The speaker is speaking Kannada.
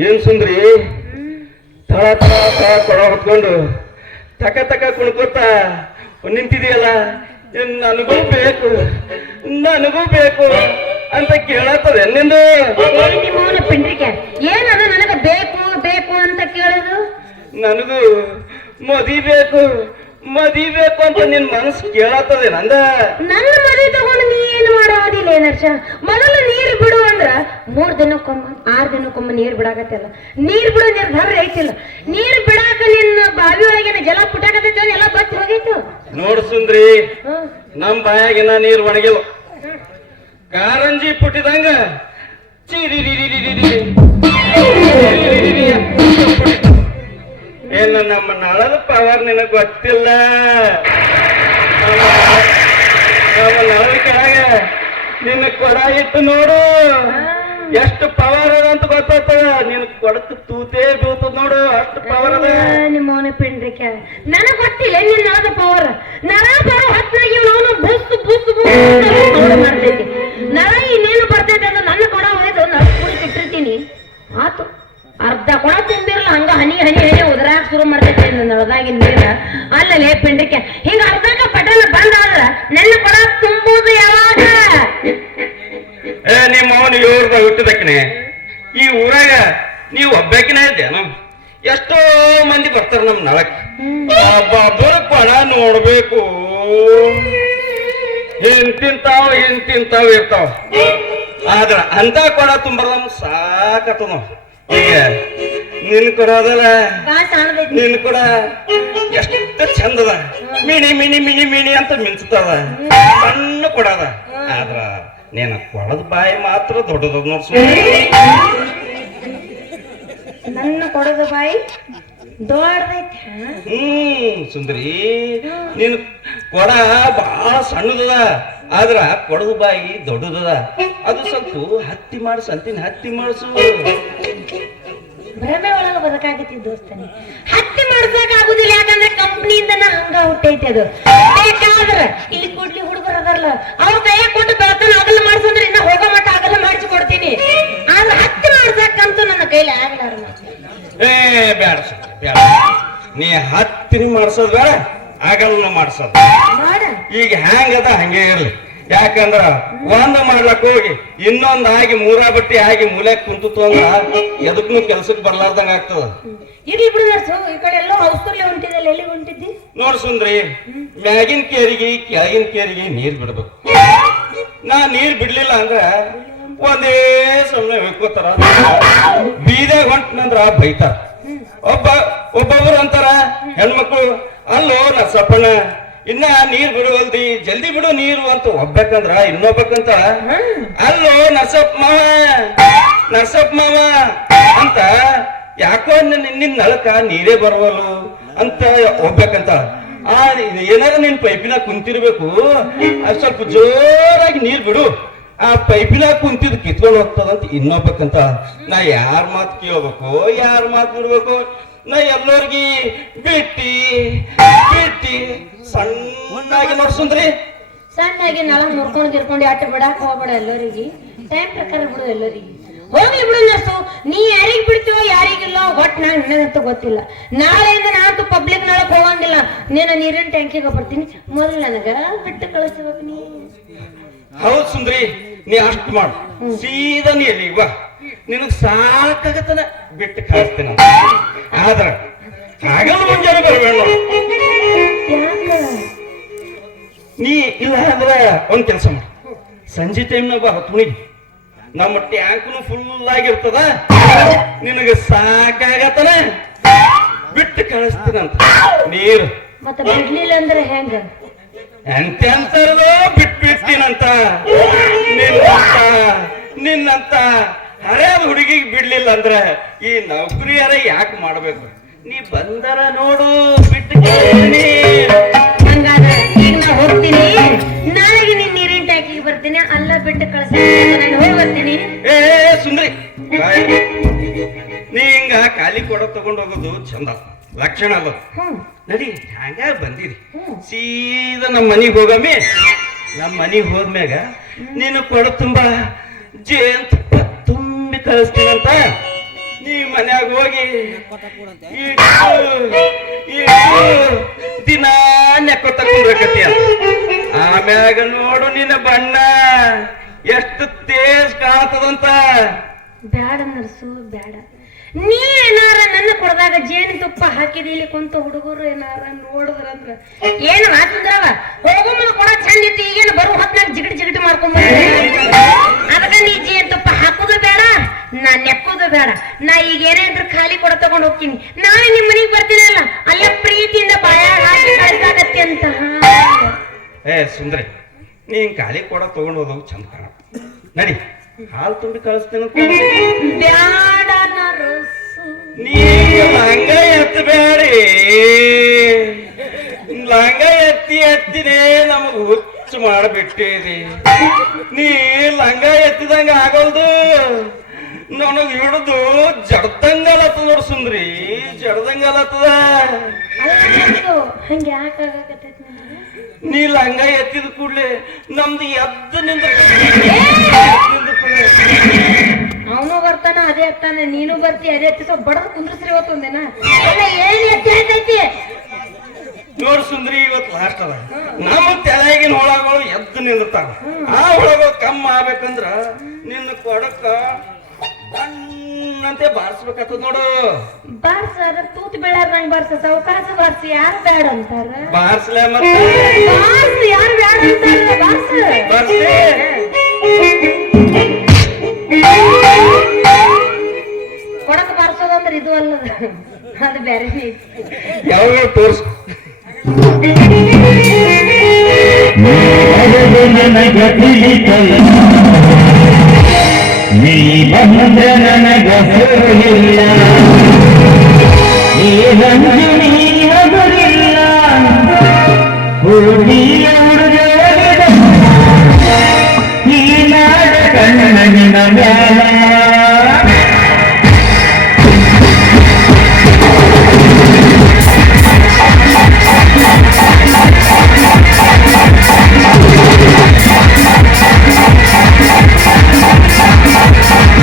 ಏನ್ ಸುಂದ್ರಿ? ತಳ ತಳ ತಳ ಕೊಡ ಹೊತ್ಕೊಂಡು ತಕ ತಕ ಕುಣ್ಕೋತ ನಿಂತಿದೆಯಲ್ಲ ನನಗೂ ಬೇಕು ನನಗೂ ಬೇಕು ಅಂತ ಕೇಳತ್ತದ ನಿಂದು ನಿಮ್ಮವನ ಪಿಂಡ್ರಿಕೆ ಏನದು ನನಗೆ ಬೇಕು ಬೇಕು ಅಂತ ಕೇಳೋದು? ನನಗೂ ಮದಿ ಬೇಕು ಮದಿ ಬೇಕು ಅಂತ ನಿನ್ ಮನಸ್ಸು ಕೇಳತ್ತದೆ ನಂದ ನನ್ನ ಮದುವೆ ತಗೊಂಡು ನೀ ಏನು ಮಾಡೋದಿಲ್ಲ ಏನರ್ಷ ಮೊದಲು ನೀರು ಬಿಡು ಅಂದ್ರ ಮೂರ್ ದಿನಕ್ಕೊಮ್ಮ ಆರ್ ದಿನಕ್ಕೊಮ್ಮ ನೀರ್ ಬಿಡಾಕತ್ತಿಲ್ಲ ನೀರ್ ಬಿಡೋ ನಿರ್ಧಾರ ಐತಿಲ್ಲ. ನೀರ್ ಬಿಡಾಕ ನಿನ್ನ ಬಾವಿ ಒಳಗಿನ ಜಲ ಪುಟಾಕತ್ತೈತಿ ಎಲ್ಲ ಬತ್ತಿ ಹೋಗಿತ್ತು ನೋಡು ಸುಂದ್ರಿ ನಮ್ಮ ನಮ್ ಬಾಯಾಗಿನ ನೀರ್ ಒಣಗಿಲ್ಲ. ಕಾರಂಜಿ ಪುಟ್ಟಿದಂಗ ಏನ ನಮ್ಮ ನಳದ ಪವರ್ ನಿನಗ್ ಗೊತ್ತಿಲ್ಲ? ನಮ್ಮ- ನಮ್ಮ ನಳದ ಕೆಳಗ ನಿನ್ನ ಕೊಡ ಇಟ್ಟು ನೋಡು. ಎಷ್ಟು ಪವರ್ ಅದ ಅಂತ ಗೊತ್ತಾಗ್ತದ ನಿನ್ ಕೊಡಕ್ ತೂತೇ ಬೀಳ್ತದ ನೋಡು, ಅಷ್ಟು ಪವರ್ ಅದ. ನಿಮ್ಮವನ ಕೇಳ. ನನಗ್ ಗೊತ್ತಿಲ್ಲ ನಿನ್ನ ನಳದ ಪವರ್ ನಳ ಬರೋ ಹೊತ್ತಿನಾಗ ಅವನು ಬುಸ್ ಬುಸ್ ಮಾಡ್ತೈತಿ. ನಳ ಇನ್ನೇನು ಬರ್ತೈತೆ ಅಂತ ನನ್ನ ಕೊಡ ಹೋಯ್ತು, ನರ ಕುಡಿ ಇಟ್ಟಿರ್ತೀನಿ ಆತು, ಅರ್ಧ ಕೊಡ ತಿಂದಿರಲ್ಲ ಹಂಗ ಹನಿ ಹನಿ ಹನಿ ಉದ್ರಾಕ್ ಶುರು ಮಾಡ್ತೈತೆ ನಳದಾಗಿನ ನೀರ ಅಲ್ಲಲೇ ಪಿಂಡಕ್ಕೆ ಹುಟ್ಟಿದಕ್ಕನೆ ಈ ಊರಾಗ ನೀವು ಒಬ್ಬಾಕಿನೇ ಇದ್ದೇನು ಎಷ್ಟೋ ಮಂದಿ ಬರ್ತಾರ ನಮ್ ಒಬ್ಬೊಬ್ಬರ ಕೊಳ ನೋಡ್ಬೇಕು. ಹಿಂತಿಂತಾವ ಹಿಂತಿಂತಾವ ಇರ್ತಾವ. ಆದ್ರ ಅಂತ ಕೊಡ ಸಾಕತ್ತ ನಾವು ಈಗ ನಿನ್ ಕೊಡೋದಲ್ಲ ನಿನ್. ಕೂಡ ಎಷ್ಟು ಚಂದದ ಮಿಣಿ ಮಿಣಿ ಮಿಣಿ ಮಿಣಿ ಅಂತ ಮಿಂಚತದ ಸಣ್ಣ ಕೊಡದ ಆದ್ರ ನೀನ ಕೊಳದ ಬಾಯಿ ಮಾತ್ರ ದೊಡ್ಡದ ನನ್ನ ಕೊಡದ ಬಾಯಿ ದೊಡ್ಡದೈತಿ ಹಾ? ಹ್ಮ್ ಸುಂದರಿ. ನೀನು ಕೊಡ ಬಹಳ ಸಣ್ಣದದ. ಆದ್ರ ಕೊಡದ ಬಾಯಿ ದೊಡ್ಡದದ. ಅದು ಸ್ವಲ್ಪ ಹತ್ತಿ ಮಾಡಿಸು ಅಂತೀನಿ ಹತ್ತಿ ಮಾಡಿಸು. ಭ್ರಮೆ ಒಳಗ ಬದಕಾಗಿತ್ತು ದೋಸ್ತನಿ ಹತ್ತಿ ಮಾಡ್ಸಕ್ ಆಗುದಿಲ್ಲ ಯಾಕಂದ್ರೆ ಕಂಪ್ನಿಯಿಂದ ಹಂಗ ಹುಟ್ಟೈತಿ ಅದು. ಬೇಕಾದ್ರ ಇಲ್ಲಿ ಕೂಡ್ಲಿ ಹುಡುಗರು ಅದಾರಲ್ಲ ಅವ್ರ ಕೈಯಾಗ ಕೊಟ್ಟು ಬೆಳತನ ಅದಲ್ಲ ಮಾಡ್ಸಂದ್ರೆ ಇನ್ನ ಹೋಗೋ ಮಟ್ಟ ಅದಲ್ಲ ಮಾಡಿಸಿ ಕೊಡ್ತೀನಿ ಆದ್ರೆ ಹತ್ತಿ ಮಾಡ್ಸಕ್ಕಂತೂ ನನ್ನ ಕೈಲಿ ಆಗ್ಲಾರ ಏ ಬ್ಯಾಡ ಸುಂದ್ರಿ, ಬ್ಯಾಡ. ನೀ ಹತ್ತಿನ ಮಾಡ್ಸೋದ್ ಬೇಡ ಆಗಲ್ಲ ಮಾಡ್ಸೋದ್ ಮಾಡ. ಈಗ ಹ್ಯಾಂಗದ ಹಂಗೆ ಇರ್ಲಿ. ಯಾಕಂದ್ರ ಒಂದ ಮಾಡ್ಲಕ್ ಹೋಗಿ ಇನ್ನೊಂದ್ ಆಗಿ ಮೂರಾ ಬಟ್ಟಿ ಆಗಿ ಮೂಲೆ ಕುಂತು ಅಂದ್ರ ಎದಕ್ನು ಕೆಲ್ಸಕ್ ಬರ್ಲಾರ್ದಂಗ ಆಗ್ತದ. ಇರ್ಲಿ ಬಿಡು ನರ್ಸು ಈ ಕಡೆ ಎಲ್ಲೋ ಔಷಧಿ ಹೊಂಟಿದಲ್ಲ ಎಲ್ಲಿ ಹೊಂಟಿದ್ದಿ? ನೋಡ್ ಸುಂದ್ರಿ ಮ್ಯಾಗಿನ ಕೇರಿಗೆ ಕೆಳಗಿನ ಕೇರಿಗೆ ನೀರ್ ಬಿಡ್ಬೇಕು. ನಾ ನೀರ್ ಬಿಡ್ಲಿಲ್ಲ ಅಂದ್ರ ಒಂದೇ ಸುಮ್ನೆ ಹೋಗ್ಕೋತಾರ ಬೀದಾಗ ಹೊಂಟ್ನಂದ್ರ ಬೈತಾರ. ಒಬ್ಬ ಒಬ್ಬೊಬ್ರು ಅಂತಾರ ಹೆಣ್ಮಕ್ಳು ಅಲ್ಲೋ ನರ್ಸಪ್ಪಣ್ಣ ಇನ್ನ ನೀರ್ ಬಿಡುವಲ್ದಿ ಜಲ್ದಿ ಬಿಡು ನೀರು ಅಂತ ಒಬ್ಬಕಂದ್ರ ಇನ್ನೊಬ್ಬಕಂತ? ಅಲ್ಲೋ ನರ್ಸಪ್ಪ ಮಾವ ನರ್ಸಪ್ಪ ಮಾವ ಅಂತ ಯಾಕೋ ನಿನ್ನ ನಳಕ ನೀರೇ ಬರವಲ್ಲು ಅಂತ ಒಬ್ಬಕಂತ. ಆ ಏನಾರ ನಿನ್ ಪೈಪಿನ ಕುಂತಿರ್ಬೇಕು ಸ್ವಲ್ಪ ಜೋರಾಗಿ ನೀರ್ ಬಿಡು. ಆ ಪೈಪಿನ ಕುಂತಿದ್ ಕಿತ್ಕೊಂಡು ಹೋಗ್ತದಂತ ಇನ್ನೊಬ್ಬಕಂತ. ನಾ ಯಾರ ಮಾತು ಕೇಳ್ಬೇಕು ಯಾರ ಮಾತು ಬಿಡ್ಬೇಕು? ನಾ ಎಲ್ಲರಿಗಿ ಬಿಟ್ಟಿ ಬಿಟ್ಟಿ. ಸಣ್ಣಾಗಿ ನೋಡ್ಸುಂದ್ರಿ ಸಣ್ಣಾಗಿ ನಳ ನೋಡ್ಕೊಂಡು ತಿರ್ಕೊಂಡು ಆಟ ಬಿಡಾಕ ಹೋಗ್ಬೇಡ ಎಲ್ಲರಿಗೆ. ಟೈಮ್ ಪ್ರಕಾರ ಬಿಡು ಎಲ್ಲರಿಗೆ. ಹೋಗ್ಲಿ ಬಿಡು ನರ್ಸು. ನೀ ಯಾರಿಗ್ ಬಿಡ್ತೀವೋ ಯಾರಿಗಿಲ್ಲ ಒಟ್ ನಾ ನನಗಂತೂ ಗೊತ್ತಿಲ್ಲ. ನಾಳೆಯಿಂದ ನಾನಂತೂ ಪಬ್ಲಿಕ್ ನಾಳಕ್ ಹೋಗಂಗಿಲ್ಲ. ನೀನು ನೀರಿನ ಟ್ಯಾಂಕಿಗೆ ಬರ್ತೀನಿ. ಮೊದಲು ನನಗ ಬಿಟ್ಟು ಕಳಿಸ್ಬೇಕು ನೀ ಹೌದ್ ಸುಂದ್ರಿ ನೀ ಅಷ್ಟು ಮಾಡು. ಸೀದಾ ನೀ ಎಲ್ಲಿ ಬಾ? ನಿನಗ್ ಸಾಕಾಗತ್ತನ ಬಿಟ್ಟು ಕಳಿಸ್ತೇನೆ ಆದ್ರ ಆಗಲ್ಲ ಮುಂಜಾನೆ ಬರ್ಬೇಡ ನೀ ಇಲ್ಲ ಅಂದ್ರೆ ಒಂದ್ ಕೆಲಸ ಮಾಡಿ. ಸಂಜೆ ಟೈಮ್ನಾಗ ಬಾ ತುಣಿಗೆ ನಮ್ಮ ಟ್ಯಾಂಕ್ನು ಫುಲ್ ಆಗಿರ್ತದ. ನಿನಗೆ ಸಾಕಾಗತ್ತನ? ಬಿಟ್ಟು ಕಳಿಸ್ತೀನಂತ ನೀರು. ಮತ್ತೆ ಬಿಡ್ಲಿಲ್ಲ ಅಂದ್ರೆ ಹೆಂಗ? ಎಂತೆಂತರದೋ ಬಿಟ್ಬಿಡ್ತೀನಂತ ನಿನ್ನಂತ ನಿನ್ನಂತ. ಹರ್ಯಾದ ಹುಡುಗಿಗೆ ಬಿಡ್ಲಿಲ್ಲ ಅಂದ್ರೆ ಈ ನೌಕರಿಯರ ಯಾಕೆ ಮಾಡ್ಬೇಕು? ನೀ ಬಂದರ ನೋಡು ಬಿಟ್ಟು ಬಿಟ್ಟು ಕಳಿಸ್ತೀನಿ ನಾನು ಹೋಗಿ ಬರ್ತೀನಿ ಏ ಸುಂದ್ರಿ. ನೀ ಹಿಂಗ ಖಾಲಿ ಕೊಡ ತಗೊಂಡ್ ಹೋಗೋದು ಚಂದ. ಲಕ್ಷಣ ಅಲ್ಲ ನಡಿ ಹಂಗ ಬಂದಿರಿ. ಸೀದಾ ನಮ್ಮ ಮನೆಗೆ ಹೋಗಮ್ಮಿ ನಮ್ಮ ಮನೆಗ್ ಹೋದ್ಮ್ಯಾಗ ನೀನು ಕೊಡ ತುಂಬಾ ಜೇನ್ ತುಂಬಿ ಕಳಿಸ್ತೀನಂತ. ನೀ ಮನ್ಯಾಗ ಹೋಗಿ ದಿನ ನೆಕ್ಕೋತ ಕುಂದ್ರಕತಿ ಅಂತ. ಆಮ್ಯಾಗ ನೋಡು ನಿನ್ನ ಬಣ್ಣ. ಎಷ್ಟು ತೇಜ್ ಕಾಣ್ತದಂತ? ಬ್ಯಾಡ ನರ್ಸು ಬ್ಯಾಡ. ನೀ ಏನಾರ ನನ್ನ ಕೊಡದಾಗ ಜೇನು ತುಪ್ಪ ಹಾಕಿದಿಲಿ ಇಲ್ಲಿ ಕುಂತ ಹುಡುಗರು ಏನಾರ ನೋಡಿದ್ರಂದ್ರ ಏನು ಹಾಕಿದ್ರವ ಹೋಗೋ ಮುಂದೆ ಕೊಡ ಚಂದ ಇತ್ತು ಈಗೇನು ಬರೋ ಹೊತ್ನಾಗ ಜಿಗಟ್ ಜಿಗಟ್ ಮಾಡ್ಕೊಂಡ್ ಅದಕ್ಕೆ ನೀ ಜೇನು ತುಪ್ಪ ಹಾಕುದು ಬೇಡ ನಾ ನೆಕ್ಕೋದು ಬೇಡ ನಾ ಈಗ ಏನೇ ಇದ್ರ ಖಾಲಿ ಕೊಡ ತಗೊಂಡ್ ಹೋಗ್ತೀನಿ. ನಾನು ನಿಮ್ಮ ಮನೆಗೆ ಬರ್ತೀನಲ್ಲ ಅಲ್ಲೇ ಪ್ರೀತಿಯಿಂದ ಬಾಯ ಹಾಕಿ ಕಳ್ಸಾಗತ್ತೆ ಅಂತ. ಏ ಸುಂದ್ರಿ. ನೀನ್ ಖಾಲಿ ಕೊಡ, ತಗೊಂಡು ಹೋದವು ಚಂದ ಕಾಣ. ನಡಿ. ಹಾಲು ತುಂಬಿ ಕಳಿಸ್ತೇನೆ ಲಂಗ ಎತ್ತಬೇಡಿ ಲಂಗ ಎತ್ತಿ ಎತ್ತಿನೇ ನಮಗ ಹುಚ್ಚು ಮಾಡಿಬಿಟ್ಟಿರಿ ನೀ ಲಂಗ ಎತ್ತಿದಂಗ ಆಗಲ್ದು. ನನಗ್ ಹಿಡಿದು ಜಡ್ದಂಗಲತ್ತದ ನೋಡ್ಸುಂದ್ರಿ ಜಡ್ದಂಗಲತ್ತದ ಹಂಗೆ ಯಾಕೆ ಆಗಾಕತ್ತೈತಿ? ನನಗೆ ನೀ ಲಂಗ ಎತ್ತಿದ ಕೂಡ್ಲೆ ನಮ್ದು ಎದ್ದು ನಿಂದ ಅವನು ಬರ್ತಾನ ಅದೇ ಎತ್ತಾನೆ ನೀನು ಬರ್ತಿ ಅದೇ ಎತ್ತಿಸೋ ಬಡದ್ ಕುಂದ್ರಸ್ರಿ ಇವತ್ತು ಒಂದಿನ. ಅಲ್ಲ ಏನ್ ಎತ್ತಿ ನೋಡ್ ಸುಂದ್ರಿ ಇವತ್ತು ಲಾಸ್ಟ್ ಅದ ನಮ್ಮ ತಲೆಗಿನ ಹುಳಗಳು ಎದ್ದು ನಿಂದಿರ್ತಾವ. ಆ ಹುಳಗಳು ಕಮ್ಮ ಆಗ್ಬೇಕಂದ್ರ ನಿನ್ನ ಕೊಡಕ್ಕ ಬಣ್ಣಂತೆ ಬಾರಿಸ್ಬೇಕಾಗ್ತದ ನೋಡು. ಬಾರ್ಸ ತೂತ್ ಬೆಳಾರ ಬೆಳಾರ್ದಂಗ್ ಬಾರ್ಸ ಸಾವಕಾಶ ಬಾರ್ಸಿ ಯಾರು ಬ್ಯಾಡ ಅಂತಾರ? ಬಾರಿಸ್ಲೆ ಮತ್ತೆ? ಬಾರ್ಸ ಯಾರು ಬ್ಯಾಡ ಅಂತಾರ? ಬಾರ್ಸ ಬಾರಿಸ್ಲೆ? ಕೊಡಕ್ ಬಾರ್ಸೋದಂದ್ರ ಇದು ಅಲ್ಲ ಅದು ಬೇರೆ ಯಾವ ತೋರ್ಸ್? ಅದು ನನಗ ತಿಳಿತಲ್ಲ ನೀ ಬಂದ ನನಗ ಸುರಿಲ್ಲ ನೀ ಬಂದು ನೀ ಬರಿಲ್ಲ ಹುಡುಗಿ